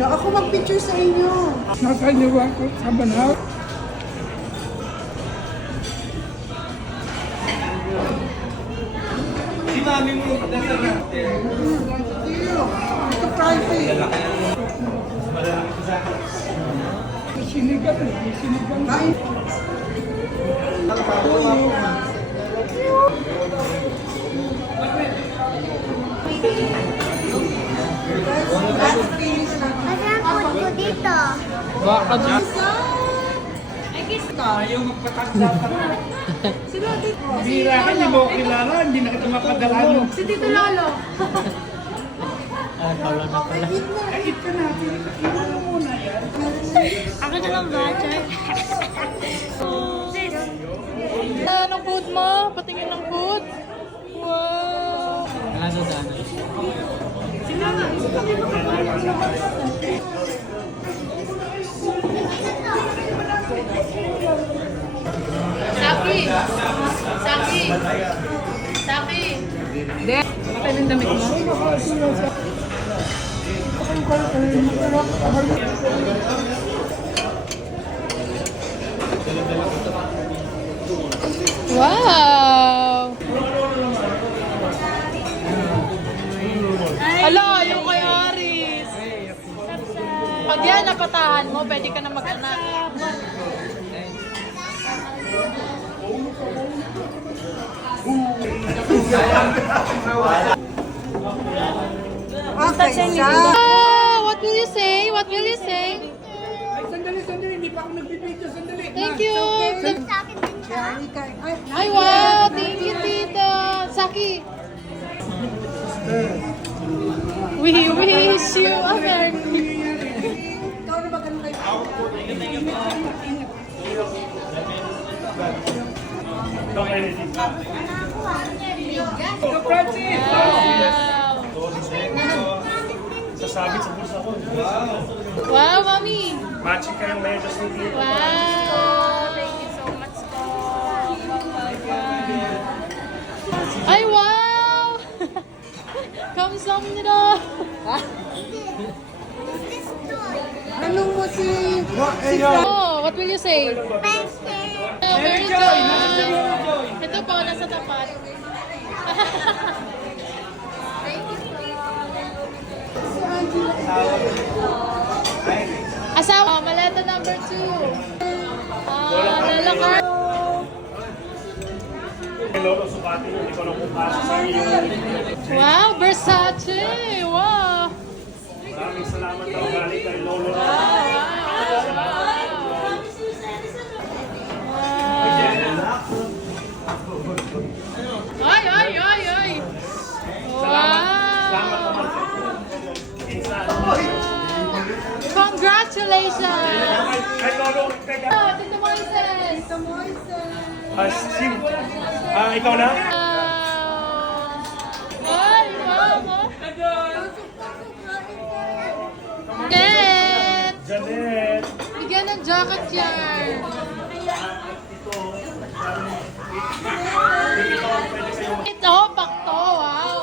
Wala ako mag-picture sa inyo. Nakaliwa ko sa banaw. Si mami mo nasa natin. Ito private. Sinigang eh. Sinigang. Kain. Last finish na. Ano po dito? Baka dyan. Ayaw magpatagda pa na. Bira ka, hindi mo ko kilala, hindi na kita mapadala. Si Tito Lolo. Kahit ka natin, iwan mo muna yan. Ako na lang ba, Char? Anong food mo? Patingin ng food? Wow! Wala sa sana. Saki! Saki! Saki! Hindi. Patay ng damit mo. Wow! Hala, yung kay Aris. Pag yan napatahan mo, pwede ka na mag-anak. Okay, sa... What will you say? What will you say? Ay, sandali, hindi pa ako nagbibideo, sandali. Thank you. Sa akin din siya. Ay, wow. Thank you, Tita. Saki. We wish you a merry. Ikaw na maganda kayo. Ito, Francis! Wow. Sasabit sa bulsa ko. Wow, Mami. Matching ka ng medyas ni Tito. Wow. Thank you so much po. Ay, wow. 감사합니다. Ano mo si... Oh, what will you say? Thanks, Oh, very good. Ito po, nasa tapat. Asawa, maleta number 2. Lolo Carl. Lolo, sukatin mo, hindi ko na pupasok sa inyo. Wow, Versace. Wow. Maraming salamat daw galing kay Lolo. Ay, ay, ay, ay. Salamat Wow. naman sa insan. Congratulations. Ay, Lolo, teka. Oh, Tito Moises. Ikaw na? Ay, wow. Janet. Janet. Bigyan ng jacket yan. Ito, pakto. Wow.